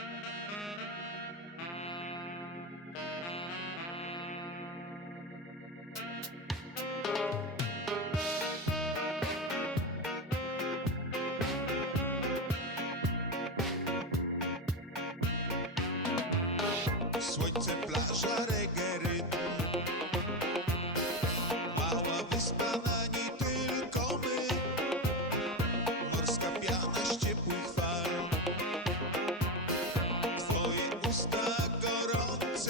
Bye.